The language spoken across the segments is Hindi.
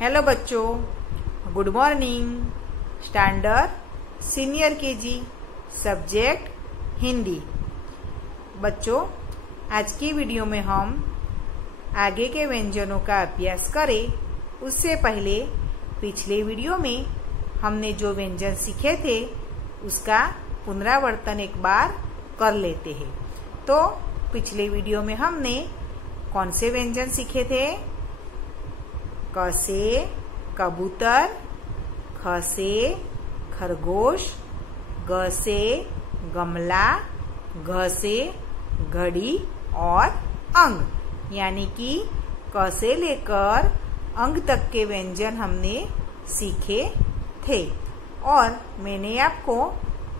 हेलो बच्चों, good morning. Standard senior KG, subject Hindi. बच्चों, आज की वीडियो में हम आगे के व्यंजनों का अभ्यास करें उससे पहले पिछले वीडियो में हमने जो व्यंजन सीखे थे उसका पुनरावर्तन एक बार कर लेते हैं। तो पिछले वीडियो में हमने कौन से व्यंजन सीखे थे? क से कबूतर, ख से खरगोश, ग से गमला, घ से घड़ी और अंग, यानी कि क से लेकर अंग तक के व्यंजन हमने सीखे थे। और मैंने आपको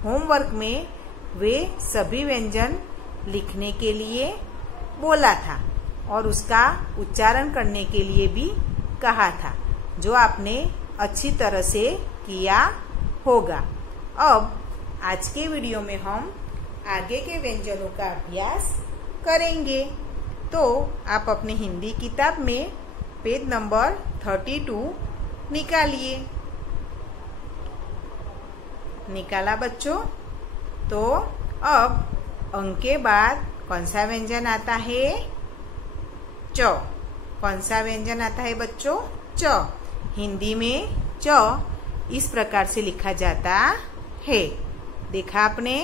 होमवर्क में वे सभी व्यंजन लिखने के लिए बोला था और उसका उच्चारण करने के लिए भी कहा था, जो आपने अच्छी तरह से किया होगा। अब आज के वीडियो में हम आगे के व्यंजनों का अभ्यास करेंगे। तो आप अपनी हिंदी किताब में पेज नंबर 32 निकालिए। निकाला बच्चों? तो अब अंग के बाद कौन सा व्यंजन आता है? च। कौन सा व्यंजन आता है बच्चों? च। हिंदी में च इस प्रकार से लिखा जाता है। देखा आपने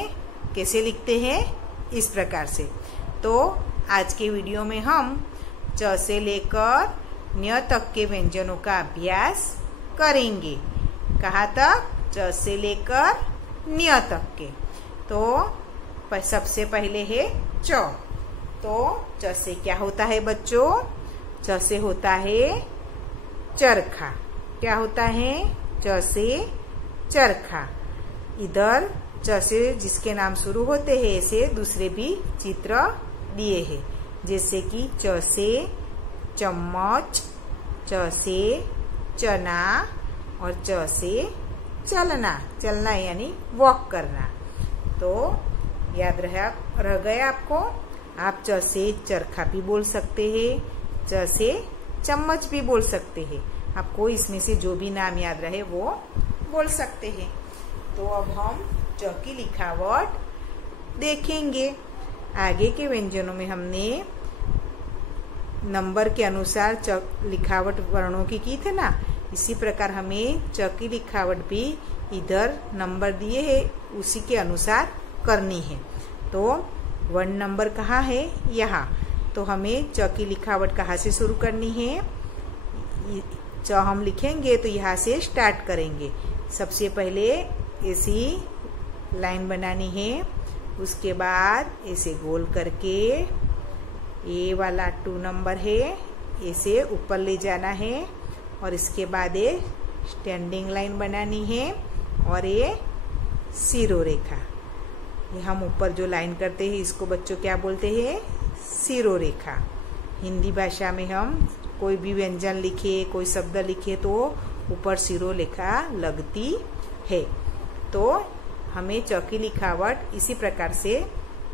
कैसे लिखते हैं? इस प्रकार से। तो आज के वीडियो में हम च से लेकर न्य तक के व्यंजनों का अभ्यास करेंगे। कहाँ तक? च से लेकर न्य तक के। तो सबसे पहले है च। तो च से क्या होता है बच्चों? च से होता है चरखा। क्या होता है? च से चरखा। इधर च से जिसके नाम शुरू होते हैं ऐसे दूसरे भी चित्र दिए हैं, जैसे कि च से चम्मच, च से चना और च से चलना। चलना यानी वॉक करना। तो याद रह गए आपको? आप च से चरखा भी बोल सकते हैं, च से चम्मच भी बोल सकते हैं। आपको इसमें से जो भी नाम याद रहे वो बोल सकते हैं। तो अब हम च की लिखावट देखेंगे। आगे के व्यंजनों में हमने नंबर के अनुसार च लिखावट वर्णों की थे ना, इसी प्रकार हमें च की लिखावट भी इधर नंबर दिए है उसी के अनुसार करनी है। तो 1 नंबर कहाँ है? यहाँ। तो हमें च की लिखावट कहाँ से शुरू करनी है? च हम लिखेंगे तो यहाँ से स्टार्ट करेंगे। सबसे पहले ऐसी लाइन बनानी है, उसके बाद ऐसे गोल करके ये वाला 2 नंबर है, ऐसे ऊपर ले जाना है और इसके बाद ये स्टैंडिंग लाइन बनानी है और ये सिरो रेखा। ये हम ऊपर जो लाइन करते हैं इसको बच्चों क्या बोलते हैं? सिरो रेखा। हिंदी भाषा में हम कोई भी व्यंजन लिखे, कोई शब्द लिखे तो ऊपर सिरो रेखा लगती है। तो हमें च की लिखावट इसी प्रकार से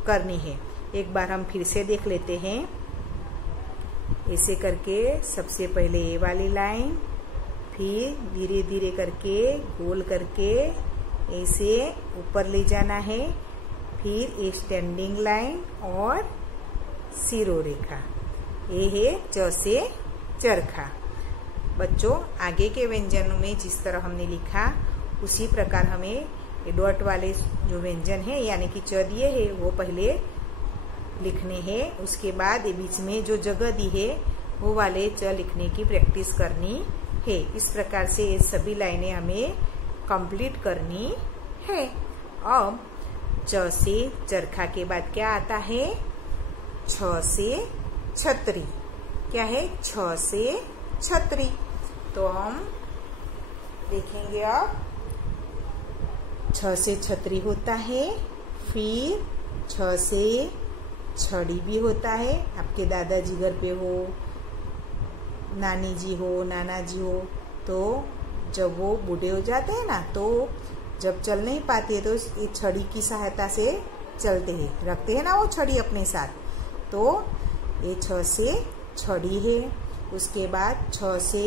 करनी है। एक बार हम फिर से देख लेते हैं। ऐसे करके सबसे पहले ये वाली लाइन, फिर धीरे धीरे करके गोल करके ऐसे ऊपर ले जाना है, फिर एक स्टैंडिंग लाइन और सिरो रेखा। ये है च से चरखा। बच्चों, आगे के व्यंजनों में जिस तरह हमने लिखा उसी प्रकार हमें डॉट वाले जो व्यंजन है यानी कि च दिए है वो पहले लिखने हैं। उसके बाद ये बीच में जो जगह दी है वो वाले च लिखने की प्रैक्टिस करनी है। इस प्रकार से ये सभी लाइनें हमें कंप्लीट करनी है। अब च से चरखा के बाद क्या आता है? छ से छतरी। क्या है? छ से छतरी। तो हम देखेंगे अब छ से छतरी होता है, फिर छ से छड़ी भी होता है। आपके दादाजी घर पे हो, नानी जी हो, नाना जी हो, तो जब वो बूढ़े हो जाते हैं ना, तो जब चल नहीं पाते तो ये छड़ी की सहायता से चलते हैं, रखते हैं ना वो छड़ी अपने साथ। तो ये छ से छड़ी है। उसके बाद छ से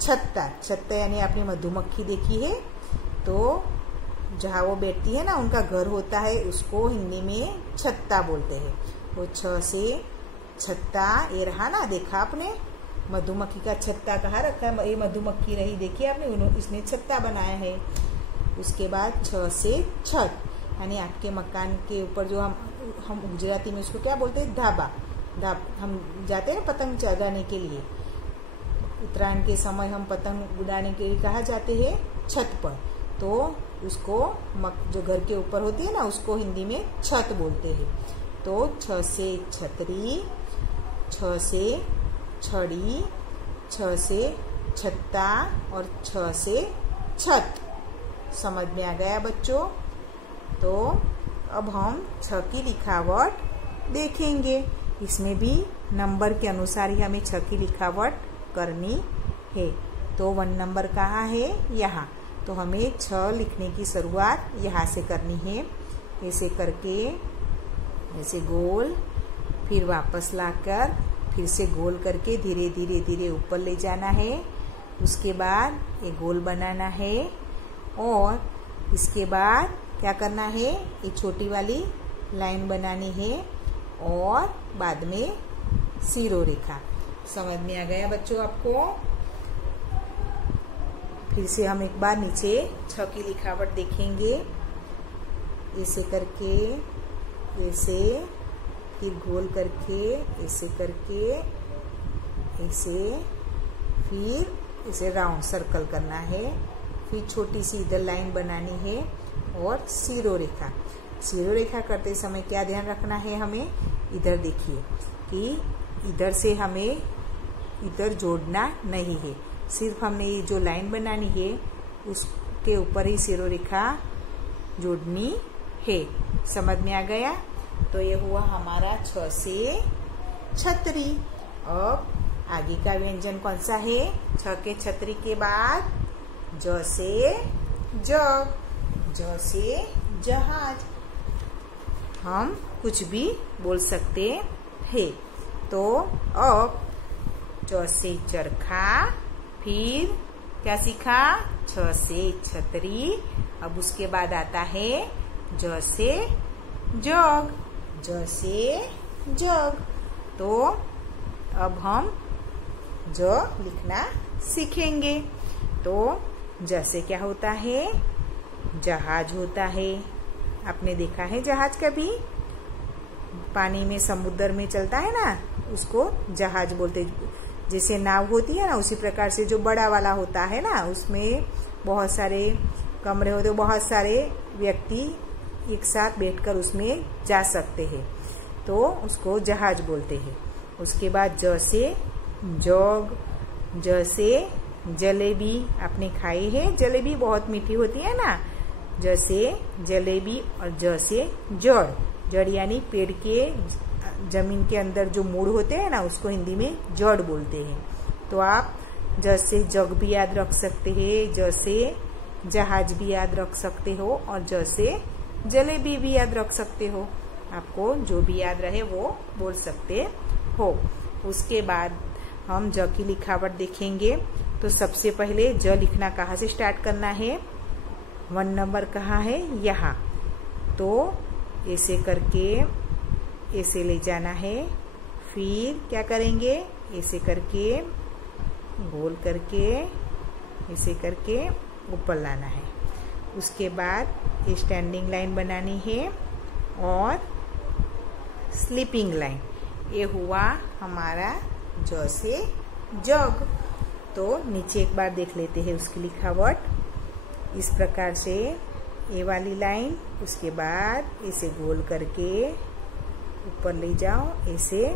छत्ता, छत्ता यानी आपने मधुमक्खी देखी है, तो जहाँ वो बैठती है ना उनका घर होता है, उसको हिंदी में छत्ता बोलते हैं। वो छ से छत्ता, ये रहा ना, देखा आपने मधुमक्खी का छत्ता कहाँ रखा है, ये मधुमक्खी रही, देखिए आपने, इसने छत्ता बनाया है। उसके बाद छ से छत यानी आपके मकान के ऊपर जो हम गुजराती में उसको क्या बोलते हैं, धाबा। हम जाते हैं पतंग चगाने के लिए, उत्तरायण के समय हम पतंग उड़ाने के लिए कहाँ जाते हैं, छत पर। तो उसको जो घर के ऊपर होती है ना उसको हिंदी में छत बोलते हैं। तो छ से छतरी, छ से छड़ी, छ से छत्ता और छ से छत। समझ में आ गया बच्चों? तो अब हम छ की लिखावट देखेंगे। इसमें भी नंबर के अनुसार ही हमें छ की लिखावट करनी है। तो 1 नंबर कहाँ है, यहाँ। तो हमें छ लिखने की शुरुआत यहाँ से करनी है। ऐसे करके, ऐसे गोल, फिर वापस लाकर फिर से गोल करके धीरे धीरे धीरे ऊपर ले जाना है। उसके बाद ये गोल बनाना है और इसके बाद क्या करना है, ये छोटी वाली लाइन बनानी है और बाद में सीरो रेखा। समझ में आ गया बच्चों आपको? फिर से हम एक बार नीचे छ की लिखावट देखेंगे। ऐसे करके, ऐसे, फिर गोल करके, ऐसे करके, ऐसे, फिर इसे राउंड सर्कल करना है। फिर छोटी सी इधर लाइन बनानी है और सीरो रेखा। सीरो रेखा करते समय क्या ध्यान रखना है हमें, इधर देखिए कि इधर से हमें इधर जोड़ना नहीं है, सिर्फ हमने ये जो लाइन बनानी है उसके ऊपर ही सीरो रेखा जोड़नी है। समझ में आ गया? तो ये हुआ हमारा छ से छतरी। अब आगे का व्यंजन कौन सा है? छ के छतरी के बाद ज से जग, ज से जहाज। हम कुछ भी बोल सकते हैं। तो अब च से चरखा, फिर क्या सीखा, छ से छतरी। अब उसके बाद आता है ज से जग, ज से जग। तो अब हम ज लिखना सीखेंगे। तो ज से क्या होता है, जहाज होता है। आपने देखा है जहाज कभी? पानी में, समुद्र में चलता है ना, उसको जहाज बोलते। जैसे नाव होती है ना, उसी प्रकार से जो बड़ा वाला होता है ना, उसमें बहुत सारे कमरे होते, बहुत सारे व्यक्ति एक साथ बैठकर उसमें जा सकते हैं, तो उसको जहाज बोलते हैं। उसके बाद ज से जग, ज से जलेबी। आपने खाई है जलेबी? बहुत मीठी होती है ना। ज से जलेबी और ज से जड़। जड़ यानी पेड़ के जमीन के अंदर जो मूड़ होते हैं ना, उसको हिंदी में जड़ बोलते हैं। तो आप ज से जग भी याद रख सकते हैं, ज से जहाज भी याद रख सकते हो और ज से जलेबी भी याद रख सकते हो। आपको जो भी याद रहे वो बोल सकते हो। उसके बाद हम ज की लिखावट देखेंगे। तो सबसे पहले ज लिखना कहाँ से स्टार्ट करना है? 1 नंबर कहाँ है? यहाँ। तो ऐसे करके ऐसे ले जाना है। फिर क्या करेंगे? ऐसे करके, गोल करके, ऐसे करके ऊपर लाना है। उसके बाद स्टैंडिंग लाइन बनानी है और स्लीपिंग लाइन। ये हुआ हमारा ज से जग। तो नीचे एक बार देख लेते हैं उसकी लिखावट। इस प्रकार से ये वाली लाइन, उसके बाद इसे गोल करके ऊपर ले जाओ ऐसे,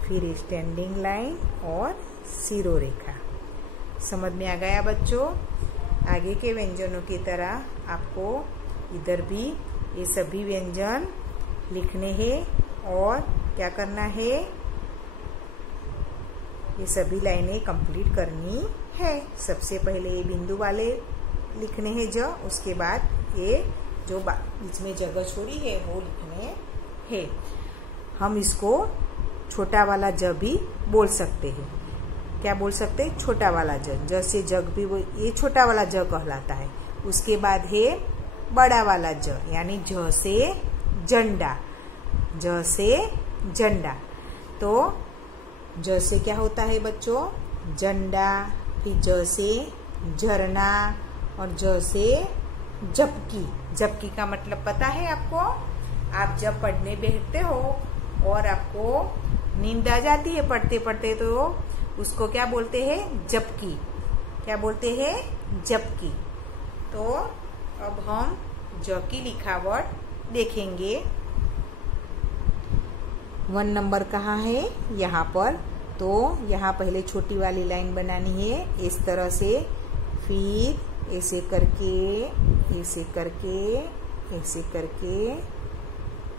फिर स्टैंडिंग लाइन और सीरो रेखा। समझ में आ गया बच्चों? आगे के व्यंजनों की तरह आपको इधर भी ये सभी व्यंजन लिखने हैं और क्या करना है, ये सभी लाइनें कंप्लीट करनी है। सबसे पहले ये बिंदु वाले लिखने हैं ज, उसके बाद ये जो बीच में जगह छोड़ी है वो लिखने हैं। हम इसको छोटा वाला ज भी बोल सकते हैं। क्या बोल सकते हैं, छोटा वाला ज। ज से जग भी वो ये छोटा वाला ज कहलाता है। उसके बाद है बड़ा वाला ज, यानी ज से झंडा, ज से झंडा। तो ज से क्या होता है बच्चों, झंडा, फिर ज से झरना और ज से झपकी। झपकी का मतलब पता है आपको? आप जब पढ़ने बैठते हो और आपको नींद आ जाती है पढ़ते पढ़ते, तो उसको क्या बोलते हैं, झपकी। क्या बोलते हैं, झपकी। तो अब हम ज की लिखावट देखेंगे। 1 नंबर कहाँ है, यहाँ पर। तो यहाँ पहले छोटी वाली लाइन बनानी है इस तरह से, फिर ऐसे करके, ऐसे करके, ऐसे करके,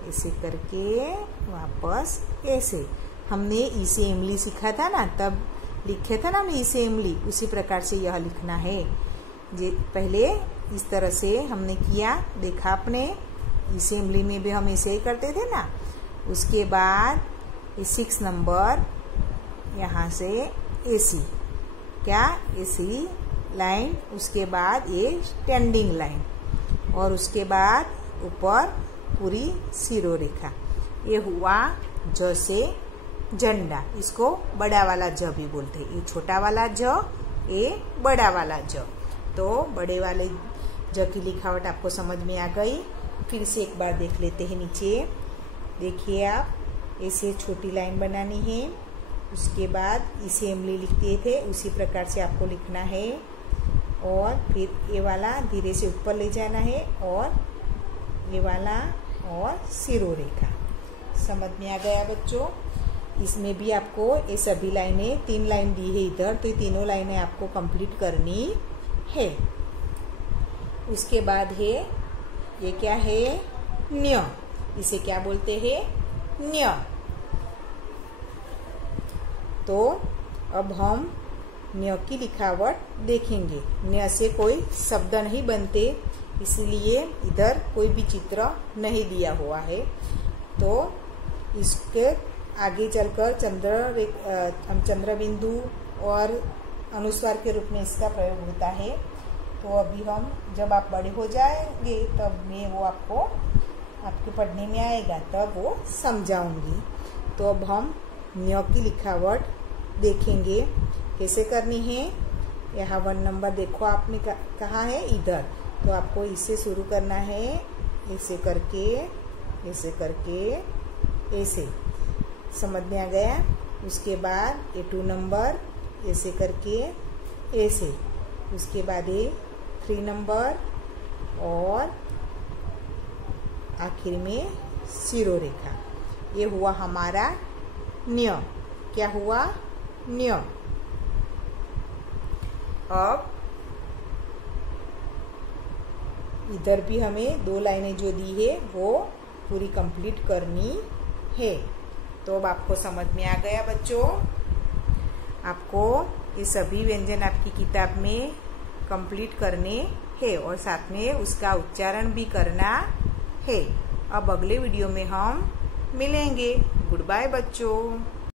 ऐसे करके, वापस ऐसे। हमने ई से इमली सीखा था ना, तब लिखे था ना हमने ई से इमली, उसी प्रकार से यह लिखना है। पहले इस तरह से हमने किया, देखा आपने, ई से इमली में भी हम ऐसे ही करते थे ना। उसके बाद 6 नंबर यहाँ से ऐसी, क्या ऐसी लाइन, उसके बाद ये स्टैंडिंग लाइन, और उसके बाद ऊपर पूरी सिरो रेखा। ये हुआ ज से झंडा। इसको बड़ा वाला ज भी बोलते हैं। ये छोटा वाला ज, ये बड़ा वाला ज। तो बड़े वाले ज की लिखावट आपको समझ में आ गई। फिर से एक बार देख लेते हैं नीचे। देखिए आप, ऐसे छोटी लाइन बनानी है, उसके बाद इसे इमली लिखते थे उसी प्रकार से आपको लिखना है, और फिर ये वाला धीरे से ऊपर ले जाना है, और ये वाला, और सिरो रेखा। समझ में आ गया बच्चों? इसमें भी आपको ये सभी लाइनें, 3 लाइन दी है इधर, तो ये तीनों लाइनें आपको कंप्लीट करनी है। उसके बाद है, ये क्या है, न्य। इसे क्या बोलते हैं, न्य। तो अब हम न्य की लिखावट देखेंगे। न्य से कोई शब्द नहीं बनते, इसलिए इधर कोई भी चित्र नहीं दिया हुआ है। तो इसके आगे चलकर चंद्र बिंदु और अनुस्वार के रूप में इसका प्रयोग होता है। तो अभी हम, जब आप बड़े हो जाएंगे तब मैं वो आपको, आपके पढ़ने में आएगा तब वो समझाऊंगी। तो अब हम न्य की लिखावट देखेंगे कैसे करनी है। यहाँ 1 नंबर देखो आपने कहा है इधर, तो आपको इससे शुरू करना है, ऐसे करके, ऐसे करके, ऐसे। समझ में आ गया? उसके बाद ये 2 नंबर ऐसे करके, ऐसे। उसके बाद ये 3 नंबर, और आखिर में सिरो रेखा। ये हुआ हमारा न्य। क्या हुआ, न्य। अब इधर भी हमें 2 लाइनें जो दी है वो पूरी कंप्लीट करनी है। तो अब आपको समझ में आ गया बच्चों? आपको ये सभी व्यंजन आपकी किताब में कंप्लीट करने हैं और साथ में उसका उच्चारण भी करना है। अब अगले वीडियो में हम मिलेंगे। गुड बाय बच्चों।